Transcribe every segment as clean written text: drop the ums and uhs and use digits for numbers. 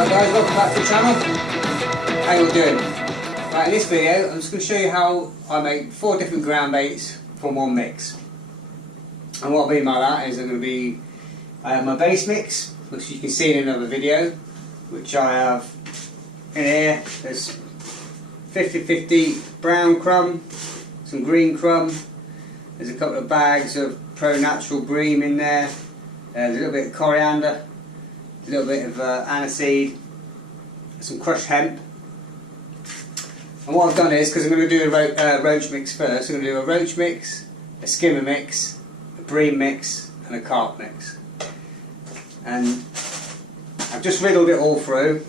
Hi guys, welcome back to the channel. How you all doing? Right, in this video I'm just going to show you how I make 4 different ground baits from one mix. And what I mean by that is I have my base mix, which you can see in another video, which I have in here. There's 50-50 brown crumb, some green crumb, there's a couple of bags of Pro Natural Bream in there, there's a little bit of coriander, a little bit of aniseed, some crushed hemp. And what I've done is, because I'm going to do a roach mix first, I'm going to do a roach mix, a skimmer mix, a bream mix and a carp mix. And I've just riddled it all through.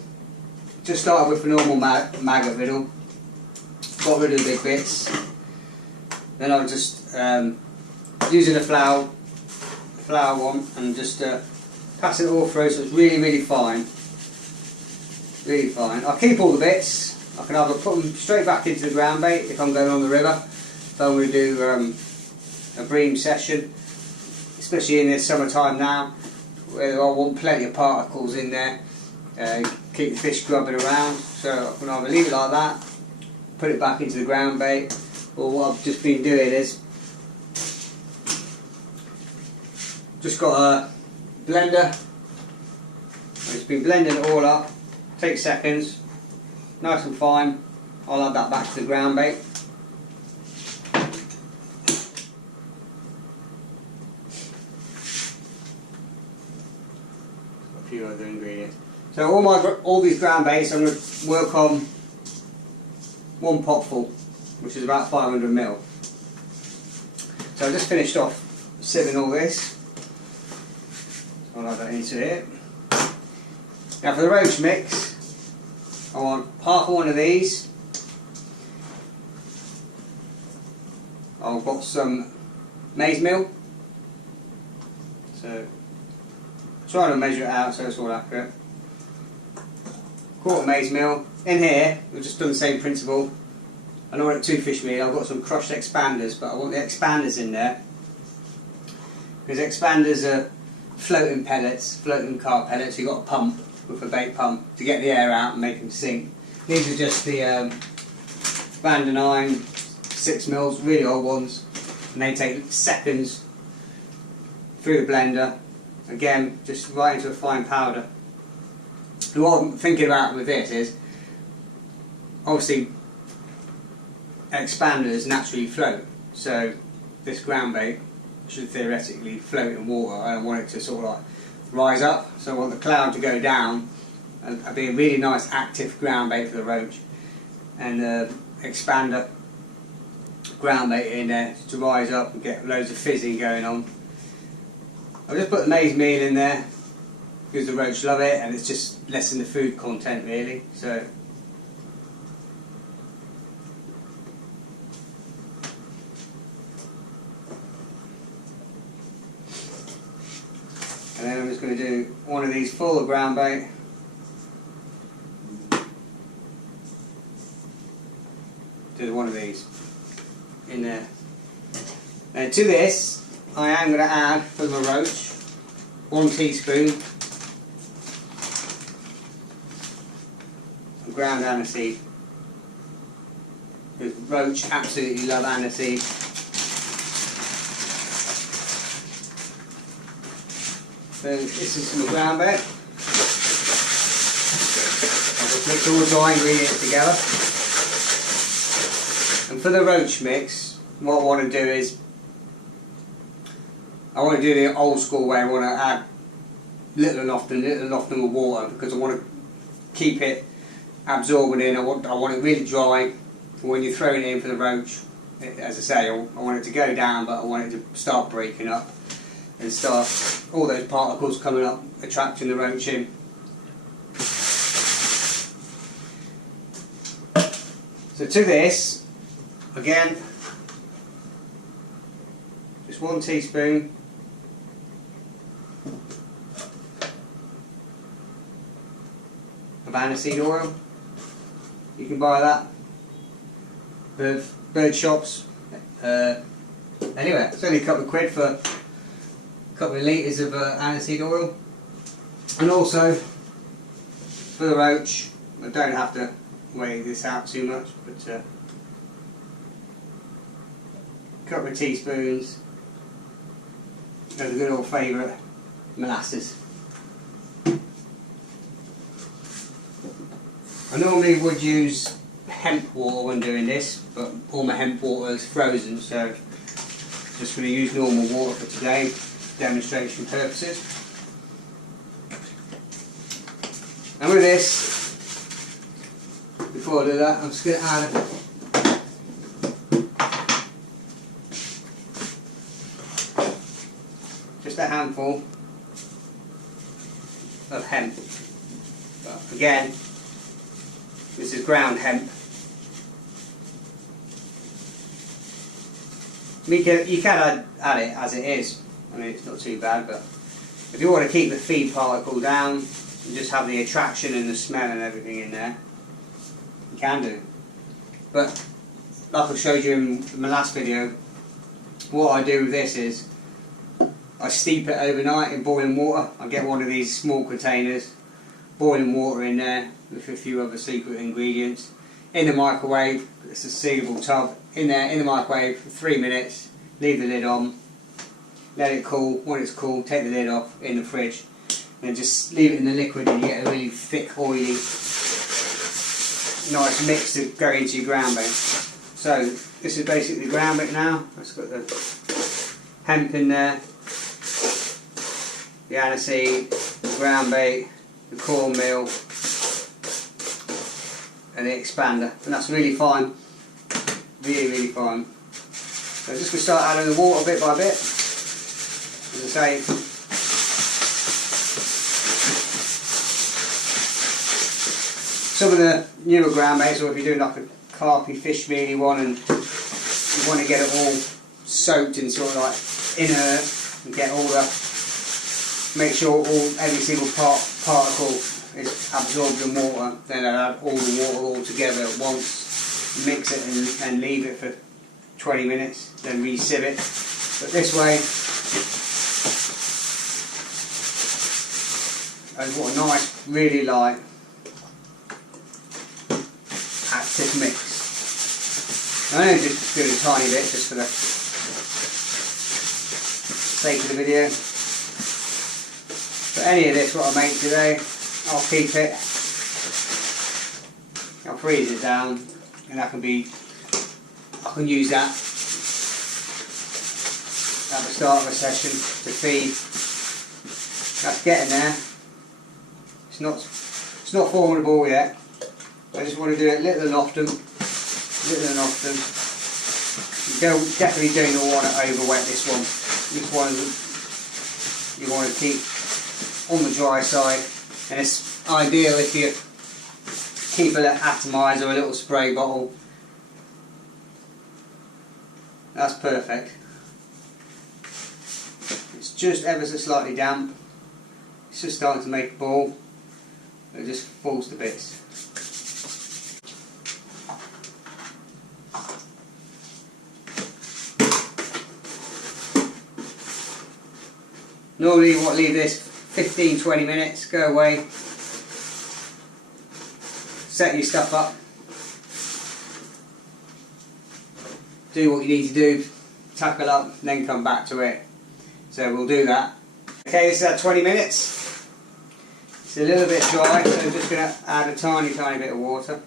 Just started with the normal maggot riddle, got rid of the big bits. Then I was just using a flour one and just passing it all through so it's really fine. Really fine. I'll keep all the bits. I can either put them straight back into the ground bait if I'm going on the river. If I'm going to do a bream session, especially in this summertime now, where I want plenty of particles in there, keep the fish grubbing around. So I can either leave it like that, put it back into the ground bait, or what I've just been doing is just got a blender. I've just been blending it all up. Takes seconds, nice and fine. I'll add that back to the ground bait. A few other ingredients. So all these ground baits I'm going to work on one pot full, which is about 500 ml. So I just finished off sieving all this. I'll add that into it. Now for the roach mix, I want half of one of these. I've got some maize meal. So trying to measure it out so it's all accurate. Quarter maize meal. In here, we've just done the same principle. I don't want 2 fish meal. I've got some crushed expanders, but I want the expanders in there because expanders are floating pellets, floating carp pellets. You've got a pump with a bait pump to get the air out and make them sink. These are just the Van 9 6 mils, really old ones, and they take seconds through the blender. Again, just right into a fine powder. And what I'm thinking about with this is, obviously, expanders naturally float, so this ground bait should theoretically float in water. I don't want it to sort of like rise up, so I want the cloud to go down and be a really nice active ground bait for the roach, and the expander ground bait in there to rise up and get loads of fizzing going on. I've just put the maize meal in there because the roach love it, and it's just less than the food content really. So and then I'm just going to do one of these full of ground bait. Do one of these in there. And to this, I am going to add, for my roach, 1 teaspoon of ground aniseed. Because roach absolutely love aniseed. So this is some ground bait. I'll just mix all the dry ingredients together. And for the roach mix, what I want to do is, I want to do the old school way. I want to add little and often with water, because I want to keep it absorbing in. I want it really dry. When you're throwing it in for the roach, as I say, I want it to go down, but I want it to start breaking up and start all those particles coming up, attracting the roach in. So to this, again, just 1 teaspoon of aniseed oil. You can buy that with bird shops, anyway. It's only a couple of quid for a couple of litres of aniseed oil. And also for the roach. I don't have to weigh this out too much, but a couple of teaspoons of the good old favourite molasses. I normally would use hemp water when doing this, but all my hemp water is frozen, so just going to use normal water for today, for demonstration purposes. And with this, before I do that, I'm just going to add just a handful of hemp. But again, this is ground hemp. You can add it as it is. I mean, it's not too bad, but if you want to keep the feed particle down and just have the attraction and the smell and everything in there, you can do. But like I showed you in my last video, what I do with this is I steep it overnight in boiling water. I get one of these small containers, boiling water in there with a few other secret ingredients. In the microwave, it's a sealable tub, in there in the microwave for 3 minutes, leave the lid on, let it cool. When it's cool, take the lid off, in the fridge, and then just leave it in the liquid and you get a really thick, oily, nice mix to go into your ground bait. So this is basically the ground bait now. It's got the hemp in there, the aniseed, the ground bait, the cornmeal, and the expander, and that's really fine, really fine. So I'm just going to start adding the water bit by bit. As I say, some of the newer ground baits, or if you're doing like a carpy fish mealy one and you want to get it all soaked in sort of like inert and get all the, make sure every single particle is absorbed in water, then I'll add all the water all together at once, mix it and leave it for 20 minutes, then re-sieve it. But this way, and what a nice, really light, active mix. I'm only just doing a tiny bit just for the sake of the video. But any of this, what I make today, I'll keep it, I'll freeze it down, and I can use that at the start of a session to feed. That's getting there. It's not forming a ball yet. I just want to do it little and often, little and often. You definitely don't want to overwet this one. This one you want to keep on the dry side, and it's ideal if you keep a little atomizer or a little spray bottle. That's perfect. It's just ever so slightly damp. It's just starting to make a ball. It just falls to bits. Normally you want to leave this 15-20 minutes, go away, set your stuff up, do what you need to do, tackle up, then come back to it. So we'll do that. Okay, this is at 20 minutes. It's a little bit dry, so I'm just going to add a tiny bit of water.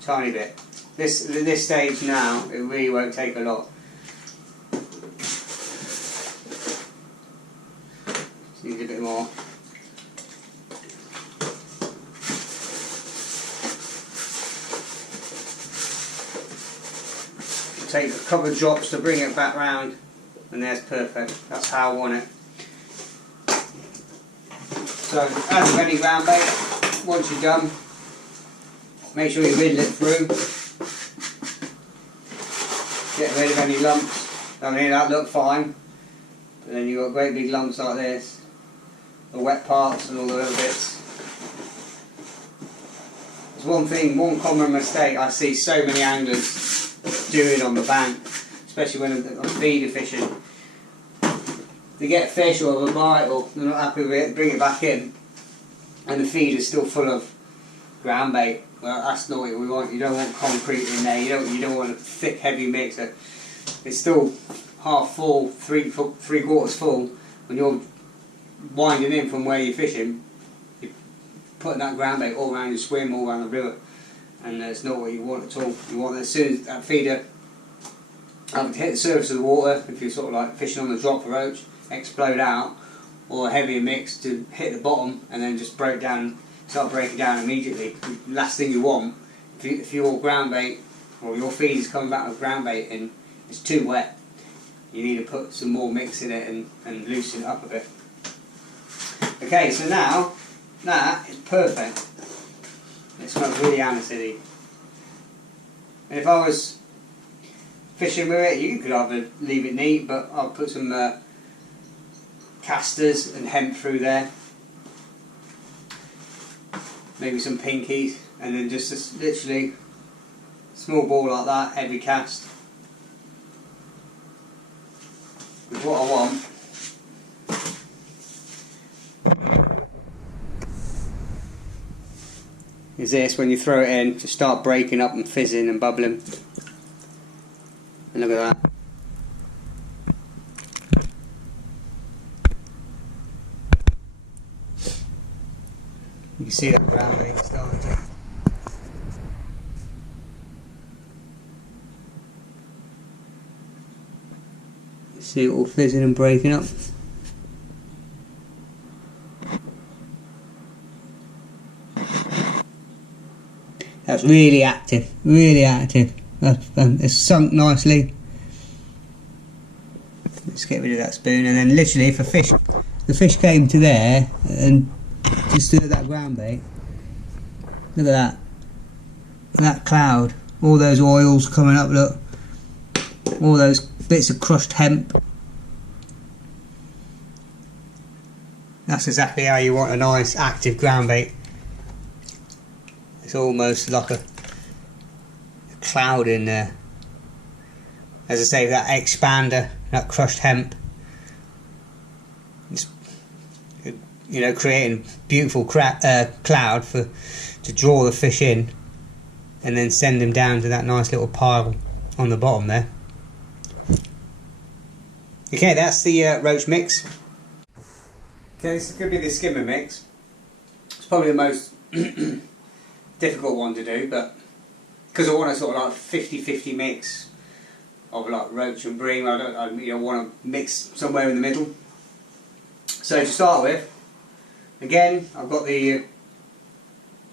Tiny bit. This stage now, it really won't take a lot. Just need a bit more. Take a couple of drops to bring it back round, and there's perfect. That's how I want it. So as with any ground bait, once you're done, make sure you riddle it through. Get rid of any lumps. I mean, that looked fine, but then you've got great big lumps like this, the wet parts and all the little bits. There's one common mistake I see so many anglers doing on the bank, especially when they're feeder fishing. They get fish or have a bite or they're not happy with it, bring it back in, and the feed is still full of ground bait. Well, that's not what we want. You don't want concrete in there. You don't want a thick, heavy mixer. It's still half full, three quarters full. When you're winding in from where you're fishing, you're putting that ground bait all around your swim, all around the river, and it's not what you want at all. You want, as soon as that feeder hit the surface of the water, if you're sort of like fishing on the drop for roach, explode out, or a heavier mix to hit the bottom and then just start breaking down immediately. The last thing you want, if your ground bait or your feed is coming back with ground bait and it's too wet, you need to put some more mix in it and loosen it up a bit. Okay, so now that is perfect. It smells really aniseedy. And if I was fishing with it, you could either leave it neat, but I'll put some casters and hemp through there, maybe some pinkies, and then just literally small ball like that every cast. With what I want is this: when you throw it in, just start breaking up and fizzing and bubbling. And look at that. You can see that ground bait starting to. See it all fizzing and breaking up. That's really active, really active. It's sunk nicely. Let's get rid of that spoon, and then literally if the fish came to there and just stir that ground bait, look at that cloud, all those oils coming up, look, all those bits of crushed hemp. That's exactly how you want a nice active ground bait. It's almost like a cloud in there. As I say, that expander, that crushed hemp, it's, you know, creating beautiful cloud to draw the fish in, and then send them down to that nice little pile on the bottom there. Okay, that's the roach mix. Okay, this is going to be the skimmer mix. It's probably the most difficult one to do, but because I want a sort of like 50-50 mix of like roach and bream, I want to mix somewhere in the middle. So to start with, again, I've got the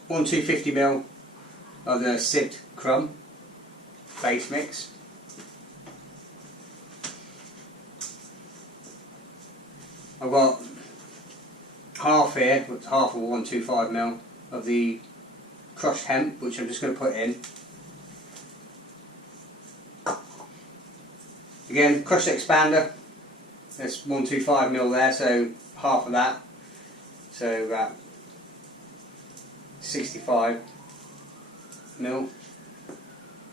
250ml of the sipped crumb base mix. I've got half here, half of 125ml of the crushed hemp, which I'm just going to put in. Again, crushed expander, there's 125ml there, so half of that, so about 65ml.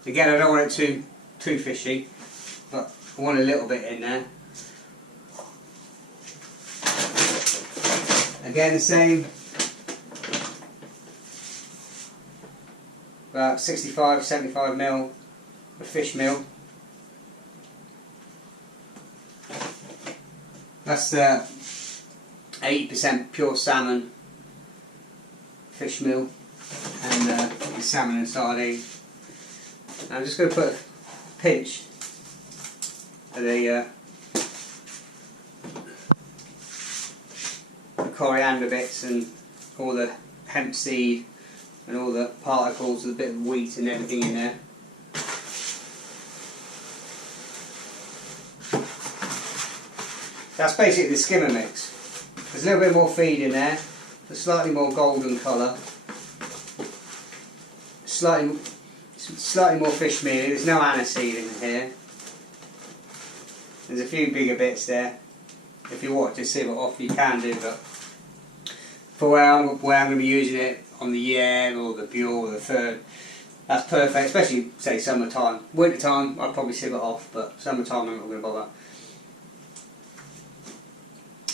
Again, I don't want it too fishy, but I want a little bit in there. Again, the same, about 65-75ml of fish meal. That's 80% pure salmon fish meal, and the salmon and sardine. And I'm just going to put a pinch of the coriander bits and all the hemp seed and all the particles, a bit of wheat and everything in there. That's basically the skimmer mix. There's a little bit more feed in there, a slightly more golden colour, slightly more fish meal. There's no aniseed in here. There's a few bigger bits there. If you want to sieve it off, you can do, but for where I'm going to be using it, on the Yale or the Buell or the Third, that's perfect, especially say summertime. Winter time I'd probably sieve it off, but summertime I'm not going to bother.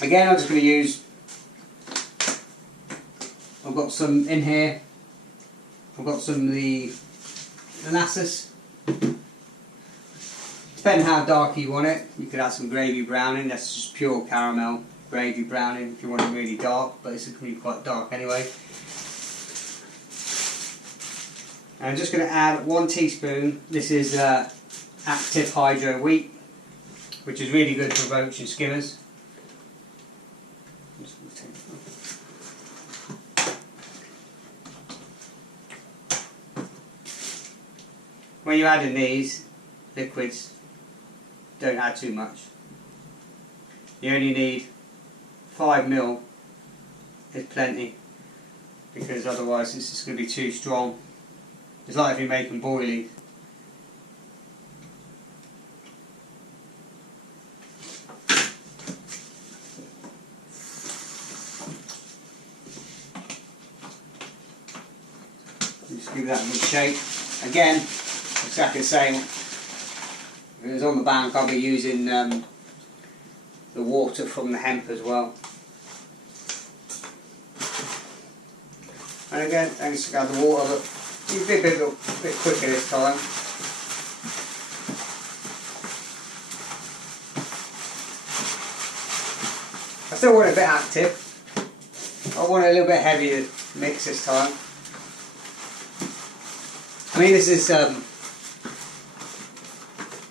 Again, I'm just going to use, I've got some in here I've got some of the molasses. Depending how dark you want it, you could add some gravy browning. That's just pure caramel gravy browning if you want it really dark, but it's going to be quite dark anyway. And I'm just going to add 1 teaspoon. This is active hydro wheat, which is really good for roach and skimmers. When you're adding these liquids, don't add too much. You only need 5 ml is plenty, because otherwise it's just going to be too strong. It's like if you're making boilies. Just give that a good shake. Again, exactly the same. If it was on the bank, I'll be using the water from the hemp as well. And again, I'm just going to add the water, but you be a bit quicker this time. I still want it a bit active. I want it a little bit heavier mix this time. I mean, this is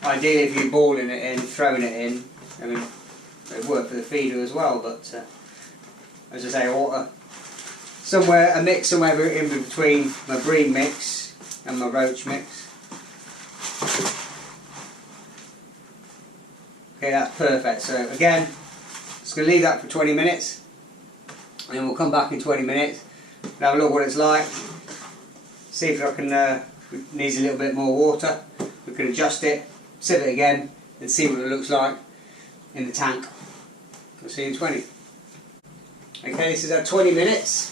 ideally if you're boiling it in, throwing it in. I mean, it would work for the feeder as well, but as I say, I want a mix somewhere in between my Bream mix and my Roach mix. Okay, that's perfect. So again, just going to leave that for 20 minutes, and then we'll come back in 20 minutes and have a look what it's like. See if I can, it needs a little bit more water. We can adjust it, sieve it again, and see what it looks like in the tank. We'll see you in 20. Okay, this is our 20 minutes.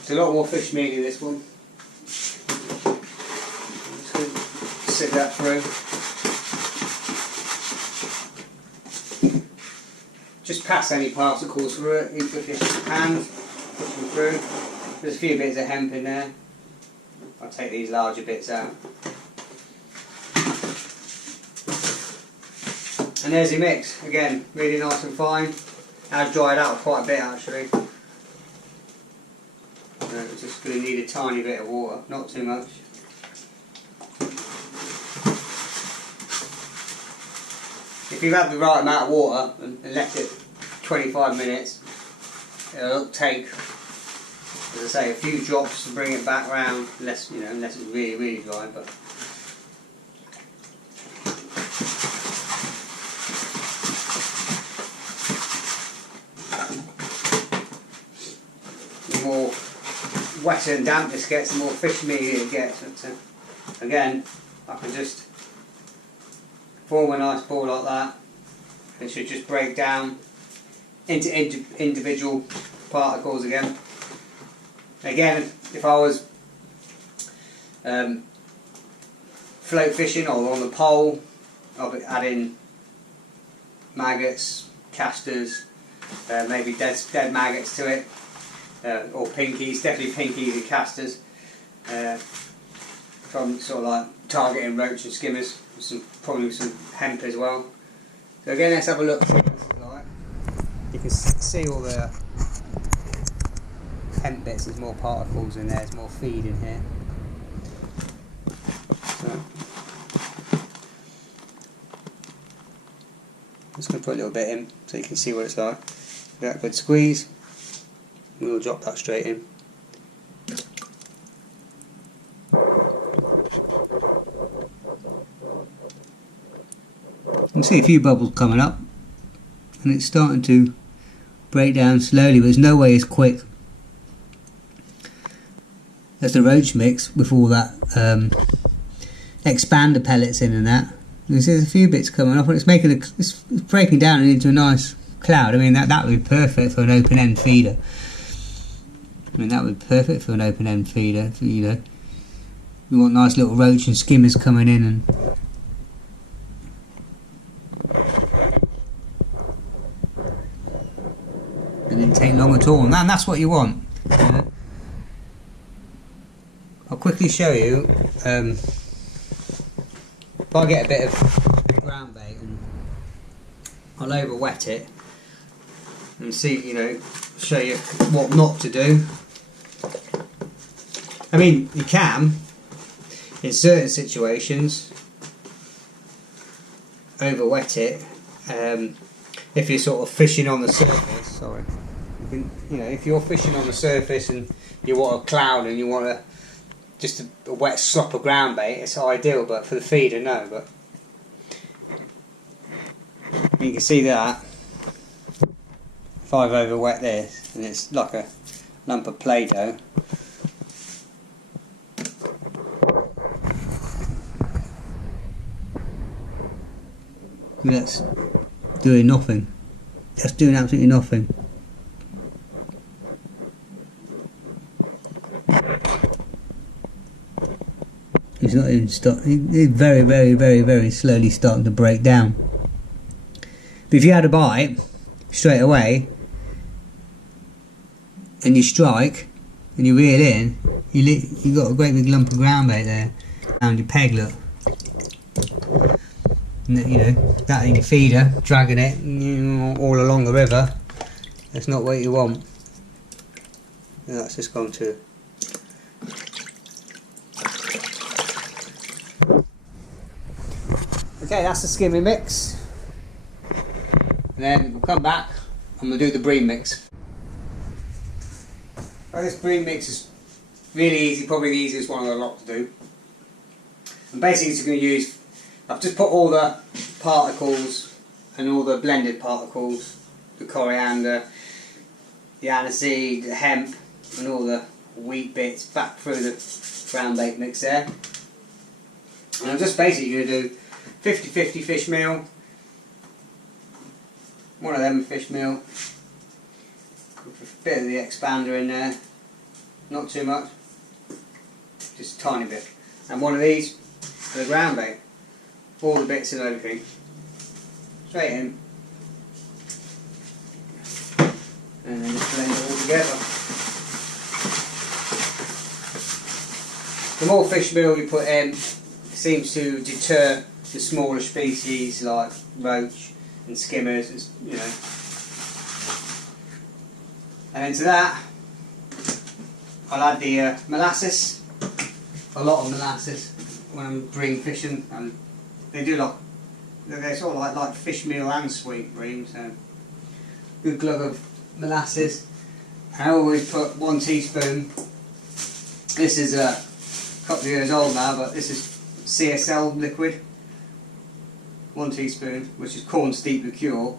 It's a lot more fish mealy, this one. I'm just going to sieve that through. Just pass any particles through it with your hand, push them through. There's a few bits of hemp in there. I'll take these larger bits out. And there's your mix. Again, really nice and fine. I've dried out quite a bit actually. It's just going to need a tiny bit of water, not too much. If you've had the right amount of water and left it 25 minutes, it'll take, as I say, a few drops to bring it back round, unless it's really, really dry. But the more wetter and damp this gets, the more fish mealy it gets. But, again, I can just form a nice ball like that. It should just break down into individual particles again. Again, if I was float fishing or on the pole, I'll be adding maggots, casters, maybe dead maggots to it, or pinkies, definitely pinkies and casters. From sort of like targeting roach and skimmers, probably some hemp as well. So again, let's have a look. You can see all the hemp bits. There's more particles in there. There's more feed in here. So I'm just going to put a little bit in so you can see what it's like. Give that a good squeeze. We'll drop that straight in. You can see a few bubbles coming up, and it's starting to break down slowly, but there's no way it's quick as the roach mix with all that expander pellets in and that. There's a few bits coming up, and it's breaking down into a nice cloud. I mean, that would be perfect for an open end feeder. You know, we want nice little roach and skimmers coming in and didn't take long at all, and that's what you want. I'll quickly show you. If I get a bit of ground bait, and I'll over wet it and see, you know, show you what not to do. I mean, you can, in certain situations, over wet it. If you're sort of fishing on the surface, sorry, you know, if you're fishing on the surface and you want a cloud and you want just a wet slop of ground bait, it's ideal. But for the feeder, no. But you can see that if I've over wet this, and it's like a lump of Play-Doh. That's doing nothing. Just doing absolutely nothing. It's not even starting. It's very, very, very, very slowly starting to break down. But if you had a bite straight away, and you strike, and you reel in, you got a great big lump of ground bait there around your peg. Look. You know, that in your feeder, dragging it all along the river. That's not what you want. And that's just gone to. Okay, that's the skimming mix. And then we'll come back and we'll do the bream mix. Well, this bream mix is really easy, probably the easiest one of the lot to do. And basically, it's going to use. I've just put all the particles and all the blended particles, the coriander, the aniseed, the hemp and all the wheat bits back through the ground bait mix there. And I'm just basically going to do 50-50 fish meal, one of them fish meal, with a bit of the expander in there, not too much, just a tiny bit, and one of these for the ground bait. All the bits and everything straight in, and then just blend it all together. The more fish meal you put in, it seems to deter the smaller species like roach and skimmers, you know. And into that, I'll add the molasses, a lot of molasses when I'm bream fishing. And they do like, they're sort of like fish meal and sweet bream, so good glug of molasses. I always put 1 teaspoon, this is a couple of years old now, but this is CSL liquid, 1 teaspoon, which is corn steep liqueur.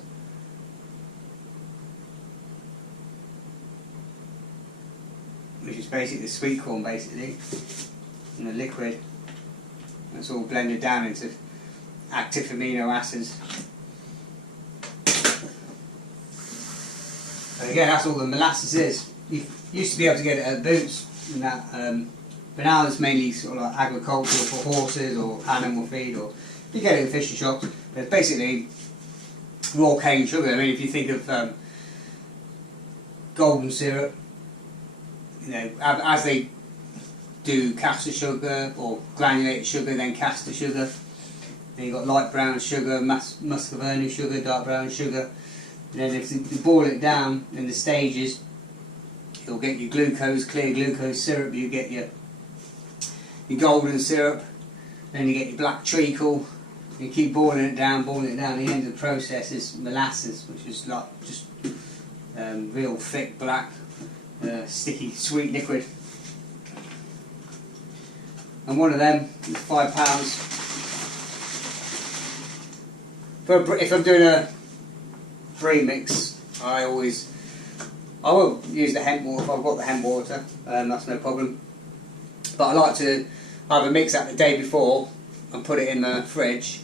Which is basically the sweet corn basically, and the liquid. And it's all blended down into active amino acids. And again, that's all the molasses is. You used to be able to get it at Boots, and that, but now it's mainly sort of like agricultural for horses or animal feed, or you get it in fishing shops. But it's basically raw cane sugar. I mean, if you think of golden syrup, you know, as they do caster sugar or granulated sugar, then caster sugar. Then you've got light brown sugar, muscovado sugar, dark brown sugar. And then if you boil it down in the stages, you'll get your glucose, clear glucose syrup, you get your golden syrup, then you get your black treacle. You keep boiling it down, the end of the process is molasses, which is like just real thick black, sticky, sweet liquid. And one of them is £5. If I'm doing a bream mix, I will use the hemp water if I've got the hemp water, that's no problem. But I like to either mix that the day before and put it in the fridge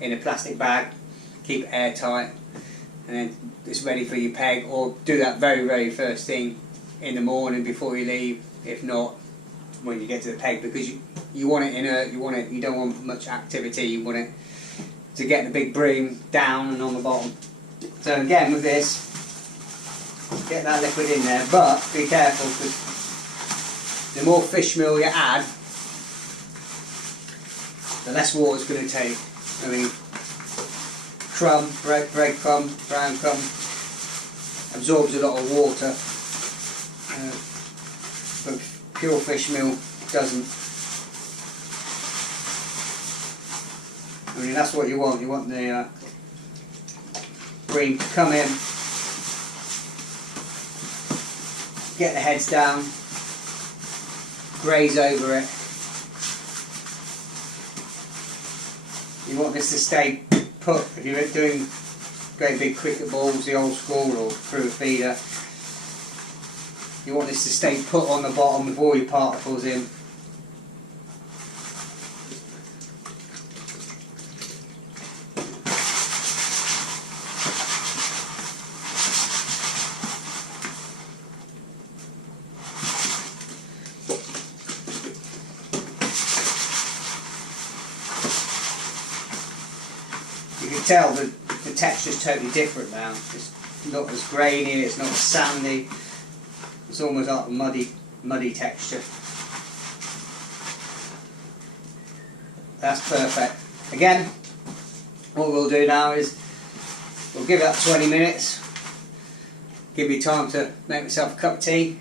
in a plastic bag, keep it airtight, and then it's ready for your peg, or do that very, very first thing in the morning before you leave, if not when you get to the peg, because you want it inert, you don't want much activity, you want it to get the big bream down and on the bottom. So again with this, Get that liquid in there, but be careful because the more fish meal you add, the less water it's going to take. I mean, crumb, bread crumb, brown crumb absorbs a lot of water, but pure fish meal doesn't. I mean, that's what you want. You want the bream to come in, get the heads down, graze over it. You want this to stay put. If you're doing great big cricket balls, the old school, or through a feeder, you want this to stay put on the bottom with all your particles in. You can tell that the texture is totally different now. It's not as grainy, it's not as sandy. It's almost like a muddy texture. That's perfect. Again, what we'll do now is we'll give that 20 minutes. Give me time to make myself a cup of tea.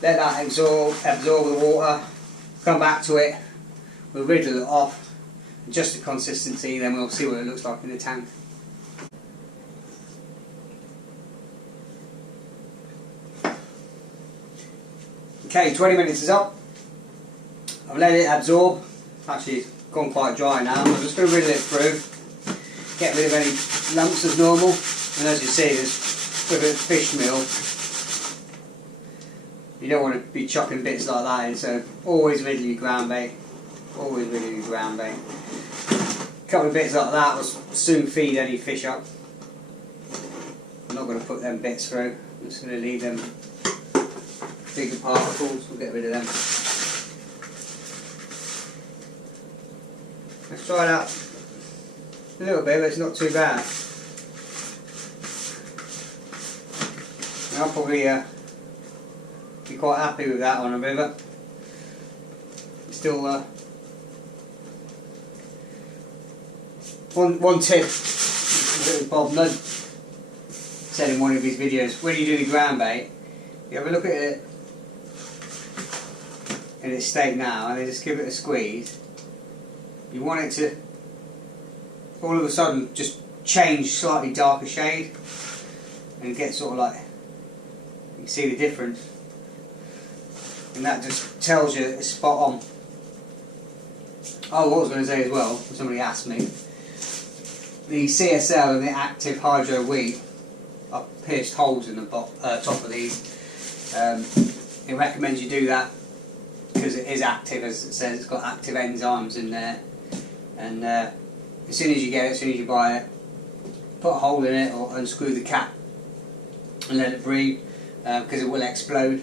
Let that absorb the water. Come back to it. We'll riddle it off. Just the consistency, then we'll see what it looks like in the tank. Okay, 20 minutes is up. I've let it absorb. Actually, it's gone quite dry now. I'm just going to riddle it through, get rid of any lumps as normal. And as you see, with a fish meal, you don't want to be chopping bits like that in, so always riddle your ground bait. Always riddle your ground bait. A couple of bits like that will soon feed any fish up. I'm not going to put them bits through. I'm just going to leave them bigger particles. We'll get rid of them. Let's try that a little bit, but it's not too bad. And I'll probably be quite happy with that on a river. It's still one tip that Bob Nudd said in one of his videos: when you do the ground bait, you have a look at it in its state now, and then just give it a squeeze. You want it to all of a sudden just change slightly darker shade and get sort of like, you can see the difference, and that just tells you it's spot on. Oh, what I was going to say as well, somebody asked me, the CSL and the active hydro wheat, I've pierced holes in the top of these. It recommends you do that because it is active, as it says. It's got active enzymes in there, and as soon as you get it, as soon as you buy it, put a hole in it or unscrew the cap and let it breathe, because it will explode.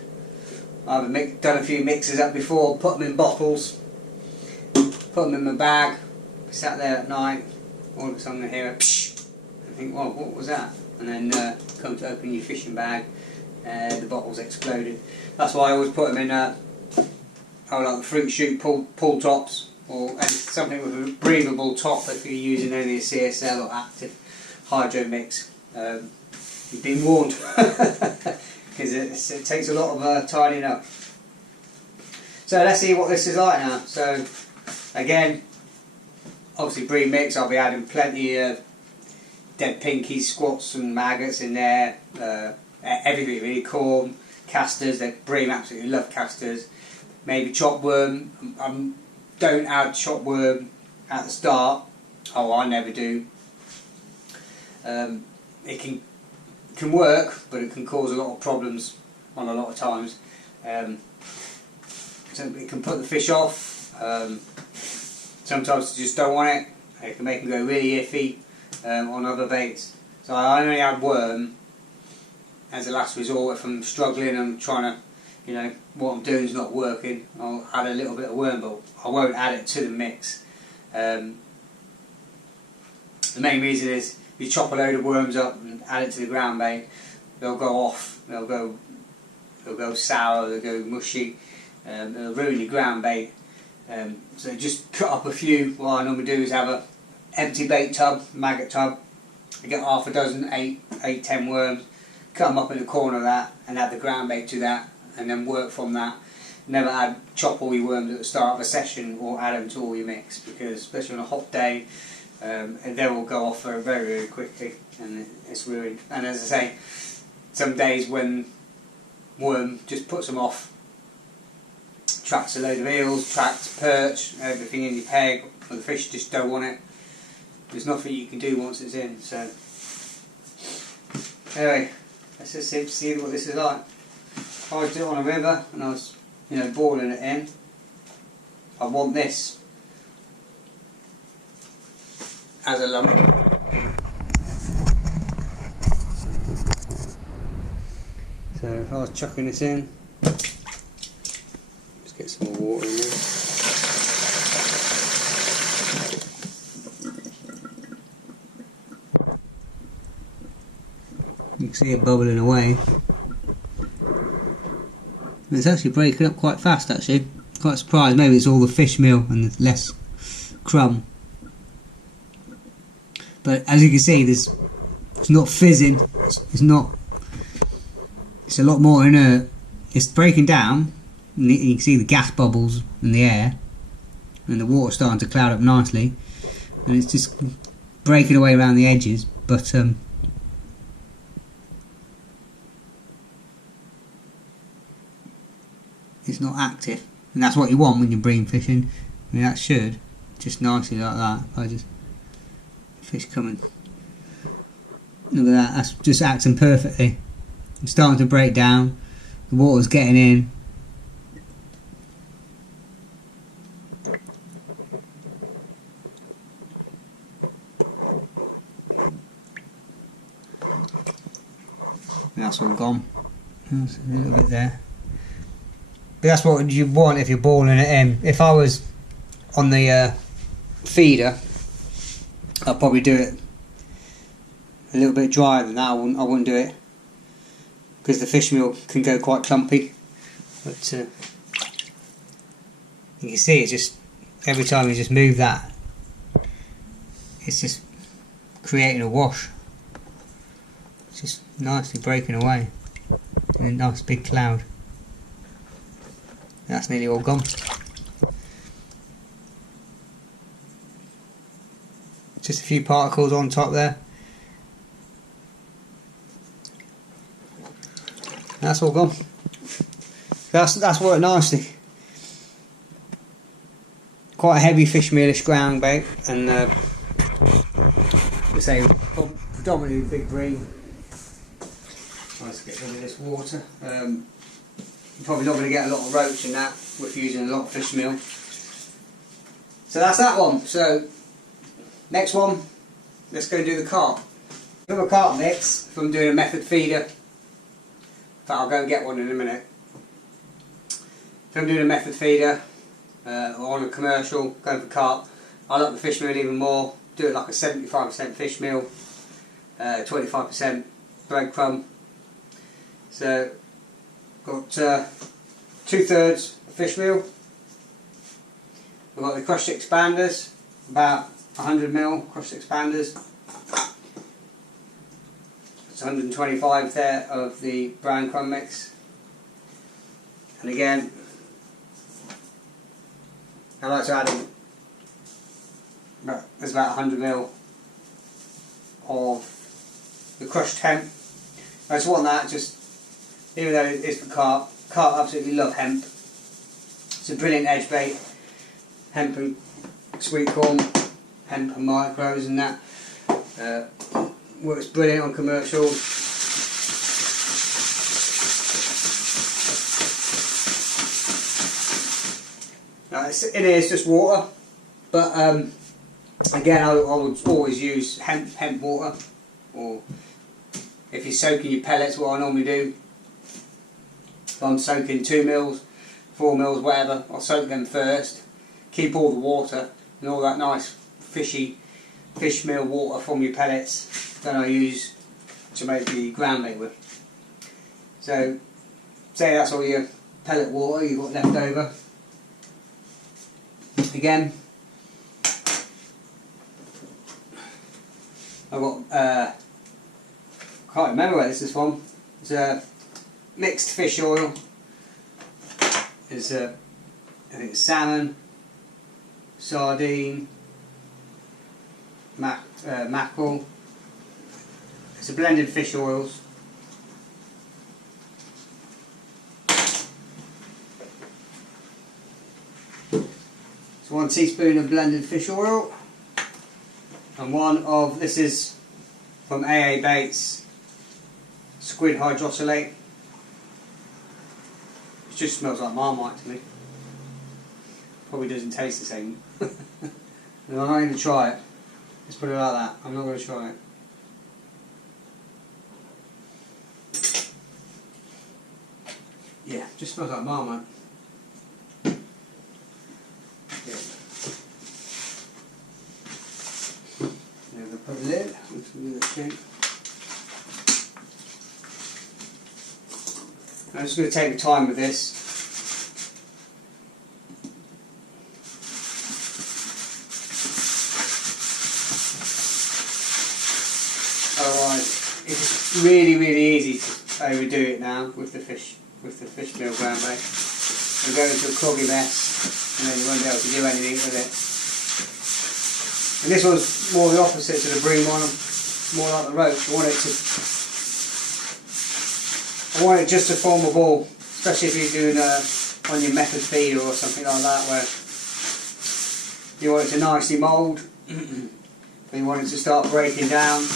I've done a few mixes up before, put them in bottles, put them in my bag, sat there at night, all of a sudden I hear a psh, I think, well, what was that? And then come to open your fishing bag, the bottle's exploded. That's why I always put them in like the fruit shoot pull tops, or something with a breathable top if you're using only a CSL or active hydro mix. You've been warned, because it takes a lot of tidying up. So let's see what this is like now. So again, obviously Bream mix, I'll be adding plenty of dead pinkies, squats and maggots in there, everything really, corn, casters. Bream absolutely love casters. Maybe chopped worm. Don't add chopped worm at the start. Oh, I never do. It can work, but it can cause a lot of problems on a lot of times. So it can put the fish off. Sometimes you just don't want it. It can make them go really iffy on other baits. So I only add worm as a last resort if I'm struggling and trying to, you know, what I'm doing is not working. I'll add a little bit of worm, but I won't add it to the mix. The main reason is you chop a load of worms up and add it to the ground bait. they'll go off, they'll go sour, they'll go mushy, they'll ruin your ground bait. So just cut up a few. What I normally do is have a empty bait tub, maggot tub. I get half a dozen, 10 worms, cut them up in the corner of that and add the ground bait to that, and then work from that. Never chop all your worms at the start of a session or add them to all your mix, because especially on a hot day, they will go off very, very quickly and it's ruined. And as I say, some days when worm just puts them off, traps a load of eels, traps perch, everything in your peg, or the fish just don't want it. There's nothing you can do once it's in. So anyway, let's just see what this is like. If I do it on a river and I was, boiling it in, I want this as a lump. So if I was chucking this in, just get some more water in there. You can see it bubbling away. It's actually breaking up quite fast actually. Quite surprised, maybe it's all the fish meal and less crumb. But as you can see, it's not fizzing, it's a lot more inert. It's breaking down, and you can see the gas bubbles in the air, and the water's starting to cloud up nicely, and it's just breaking away around the edges, but it's not active, and that's what you want when you're bream fishing. I mean, that should just nicely like that. I just fish coming. Look at that. That's just acting perfectly. It's starting to break down. The water's getting in. And that's all gone. There's a little bit there. But that's what you want if you're boiling it in. If I was on the feeder, I'd probably do it a little bit drier than that. I wouldn't do it, because the fish meal can go quite clumpy. But you can see it's just, every time you just move that, it's just creating a wash. It's just nicely breaking away in a nice big cloud. That's nearly all gone. Just a few particles on top there. That's all gone. That's worked nicely. Quite a heavy fish mealish ground bait, and say predominantly big bream. Let's get rid of this water. You're probably not going to get a lot of roach in that with using a lot of fish meal. So that's that one. So next one, let's go do the carp. Another carp mix from doing a method feeder. But I'll go and get one in a minute. If I'm doing a method feeder or on a commercial, going for carp, I like the fish meal even more. Do it like a 75% fish meal, 25% breadcrumb. So got 2/3 fish meal. We've got the crushed expanders, about 100ml crushed expanders. It's 125 there of the brown crumb mix. And again, I like to add there's about 100ml of the crushed hemp. I just want that, just even though it's for carp. Carp absolutely love hemp. It's a brilliant edge bait. Hemp and sweet corn, hemp and micros and that. Works brilliant on commercials. In here it's just water, but again I would always use hemp water, or if you're soaking your pellets, what I normally do, if I'm soaking 2 mils, 4 mils, whatever, I'll soak them first, keep all the water and all that nice fishy fish meal water from your pellets, then I use to make the ground bait with. So say that's all your pellet water you've got left over. Again, I've got, can't remember where this is from. It's a mixed fish oil. It's I think it's salmon, sardine, mackerel. It's a blended fish oils. It's 1 teaspoon of blended fish oil, and one of, this is from AA Baits, squid hydrosylate. It just smells like Marmite to me. Probably doesn't taste the same. And I'm not going to try it. Let's put it like that. I'm not going to try it. Yeah, just smells like Marmite. Yeah. Now I'm going to put the lid. Let's do this thing. I'm just going to take the time with this. Otherwise, it's really easy to overdo it now with the fish meal ground bait. You'll go into a cloggy mess, and then you won't be able to do anything with it. And this one's more the opposite to the Bream one, more like the Roach. I want it just to form a ball, especially if you're doing on your method feeder or something like that, where you want it to nicely mould, but you want it to start breaking down as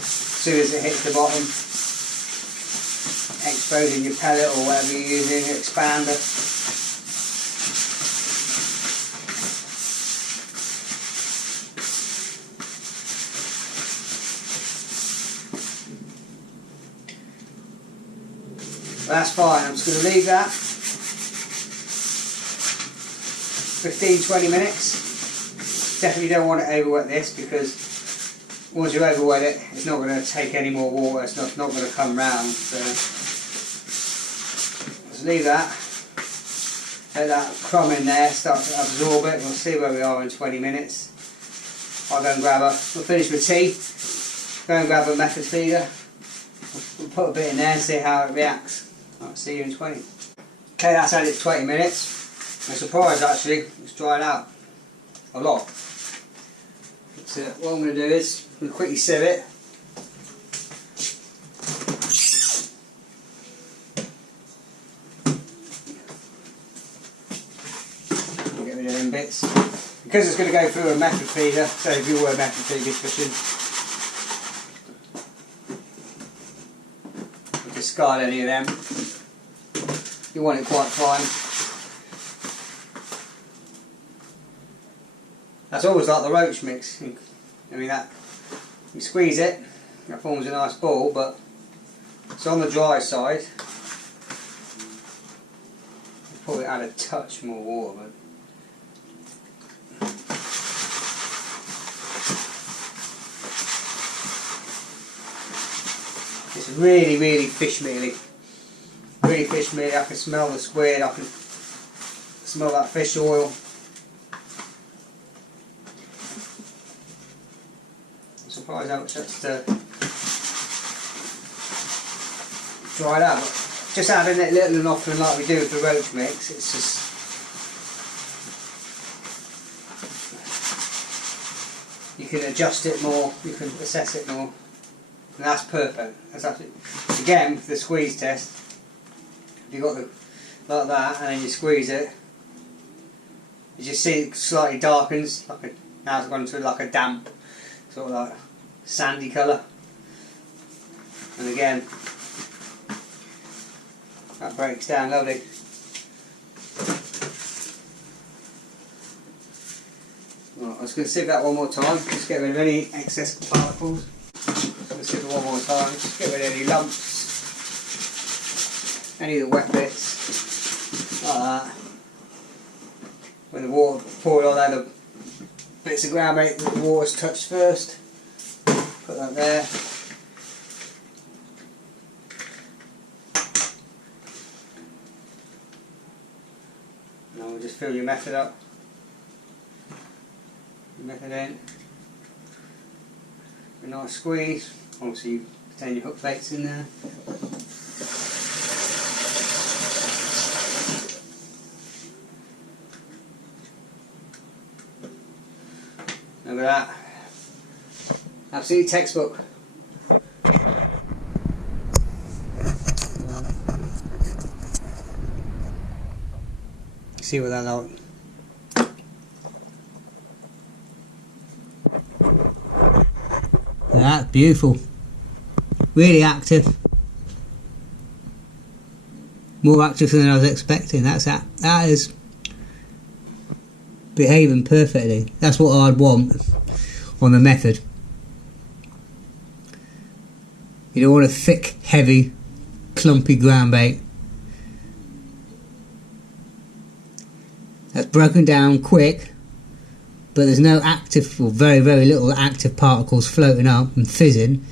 soon as it hits the bottom, exposing your pellet or whatever you're using, expander. That's fine. I'm just going to leave that 15-20 minutes. Definitely don't want to overwet this, because once you overwet it, it's not going to take any more water, it's not going to come round. So just leave that. Let that crumb in there, start to absorb it. We'll see where we are in 20 minutes. I'll go and grab we'll finish with tea, go and grab a method feeder. We'll put a bit in there and see how it reacts. I'll see you in 20. Okay, that's had it 20 minutes. I'm surprised actually, it's dried out a lot. But, what I'm going to do is, I'm going to quickly sieve it. Get rid of them bits. Because it's going to go through a method feeder, so if you were method feeder fishing, discard any of them. You want it quite fine. That's always like the Roach mix. I mean, that you squeeze it, that forms a nice ball, but it's on the dry side. I'll probably add a touch more water, but it's really fish mealy. Really fish mealy. I can smell the squid, I can smell that fish oil. I'm surprised how much that's dried out. But just adding it little and often like we do with the Roach mix, it's just you can adjust it more, you can assess it more. And that's perfect. That's absolutely, again, with the squeeze test, if you got the like that and then you squeeze it, you just see it slightly darkens, like now it's gone into like a damp, sort of like sandy colour. And again, that breaks down lovely. Right, I'm just going to sieve that one more time, just get rid of any excess particles. Let's do it one more time, just get rid of any lumps, any of the wet bits, like that. When the water poured on there, the bits of ground bait that the water's touched first, put that there. just fill your method up. Your method in. A nice squeeze. Obviously you retain your hook baits in there. Look at that. Absolutely textbook. See what that like. That's beautiful. Really active. More active than I was expecting. That is behaving perfectly. That's what I'd want on the method. You don't want a thick, heavy, clumpy ground bait. That's broken down quick, but there's no active, or very, very little active particles floating up and fizzing.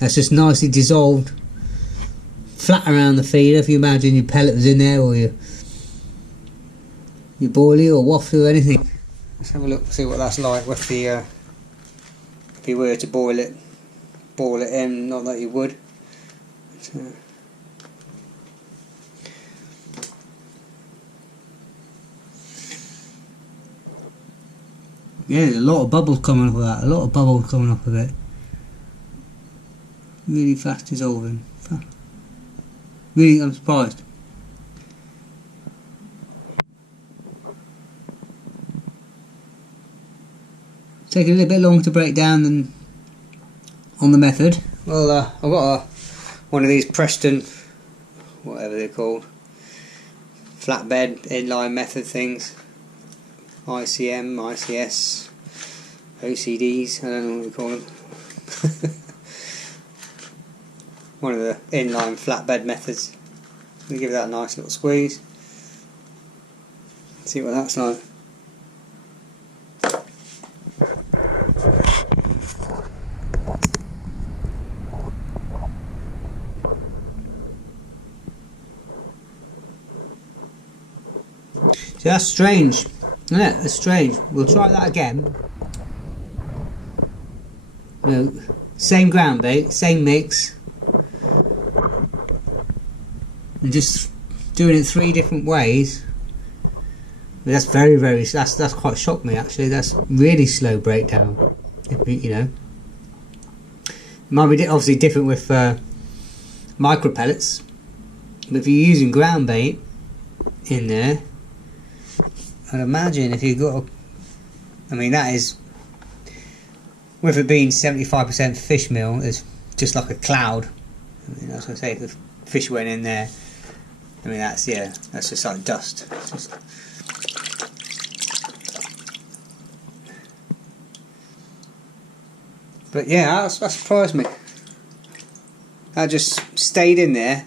That's just nicely dissolved, flat around the feeder. If you imagine your pellet was in there, or your boilie or waffle or anything. Let's have a look, see what that's like with the, if you were to boil it in, not that you would. Yeah, there's a lot of bubbles coming off of that, a lot of bubbles coming off of it. Really fast dissolving. Really, I'm surprised. Taking a little bit longer to break down than on the method. Well, I've got one of these Preston, whatever they're called, flatbed inline method things. ICM, ICS, OCDs, I don't know what we call them. One of the inline flatbed methods. I'm going to give that a nice little squeeze. See what that's like. See, that's strange. Yeah, that's strange. We'll try that again. You know, same ground bait, same mix, and just doing it 3 different ways. That's very, very. That's quite shocked me actually. That's really slow breakdown. You know, it might be obviously different with micro pellets, but if you're using ground bait in there, I'd imagine if you've got, I mean that is, with it being 75% fish meal, it's just like a cloud. I mean, I was going to say, if the fish went in there, I mean that's, yeah, that's just like dust. It's just, but yeah, that surprised me. That just stayed in there,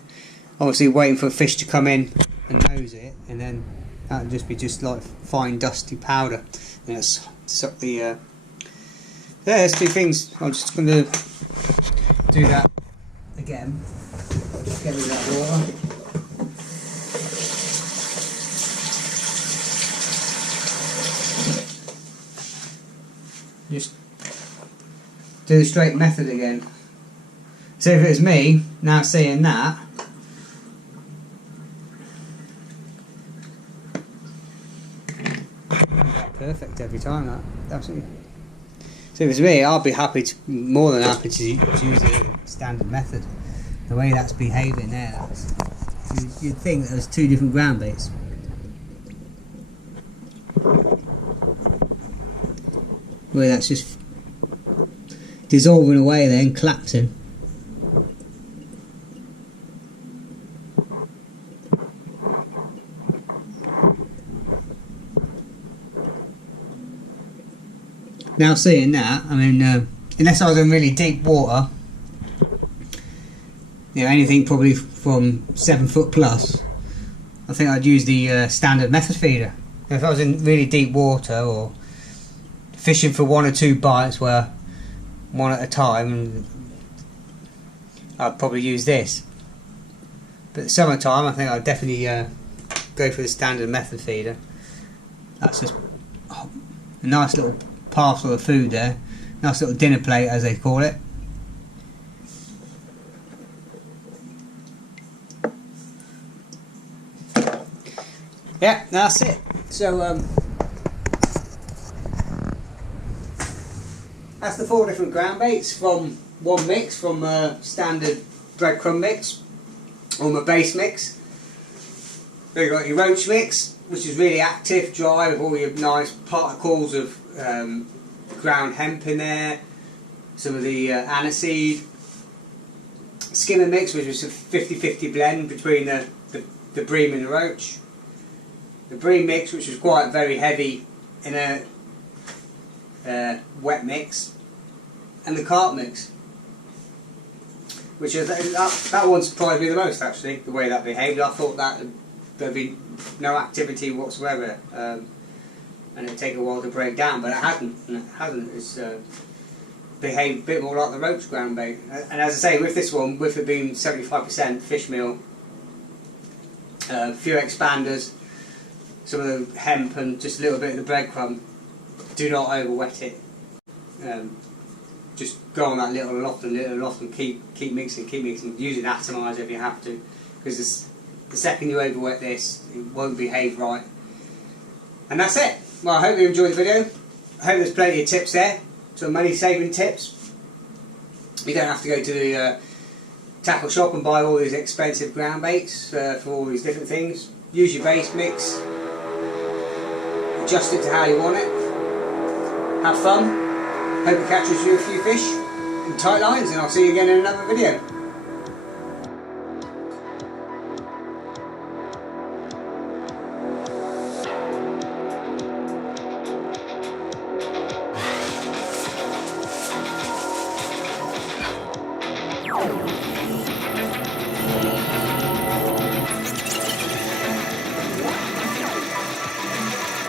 obviously waiting for a fish to come in and nose it, and then that would just be just like fine dusty powder, and it's suck the. Yeah, there's 2 things. I'm just going to do that again. Get rid of that water. Just do the straight method again. So if it was me now saying that. Perfect every time, that absolutely. So if it was me, I'd be more than happy to use the standard method. The way that's behaving there, you'd think that there's 2 different ground baits. The way that's just dissolving away there and collapsing. Now seeing that, I mean, unless I was in really deep water, you know, anything probably from 7 foot plus, I think I'd use the standard method feeder. If I was in really deep water or fishing for 1 or 2 bites, where one at a time, I'd probably use this. But summertime, I think I'd definitely go for the standard method feeder. That's just a nice little parcel of food there. Nice little dinner plate, as they call it. Yeah, that's it. So that's the 4 different ground baits from one mix, from standard breadcrumb mix, or my base mix. Then you've got your Roach mix, which is really active, dry, with all your nice particles of ground hemp in there, some of the aniseed. Skimmer mix, which was a 50-50 blend between the Bream and the Roach. The Bream mix, which was quite very heavy in a wet mix. And the carp mix, which is, that one surprised me the most, actually, the way that behaved. I thought that there'd be no activity whatsoever, and it'd take a while to break down, but it hasn't. It's behaved a bit more like the Roach ground bait. And as I say, with this one, with it being 75% fish meal, a few expanders, some of the hemp and just a little bit of the breadcrumb, do not over wet it. Just go on that little aloft and keep mixing, use an atomizer if you have to, because the second you over wet this, it won't behave right. And that's it. Well, I hope you enjoyed the video. I hope there's plenty of tips there, some money saving tips. You don't have to go to the tackle shop and buy all these expensive ground baits for all these different things. Use your base mix, adjust it to how you want it, have fun, hope it catches you a few fish and tight lines, and I'll see you again in another video.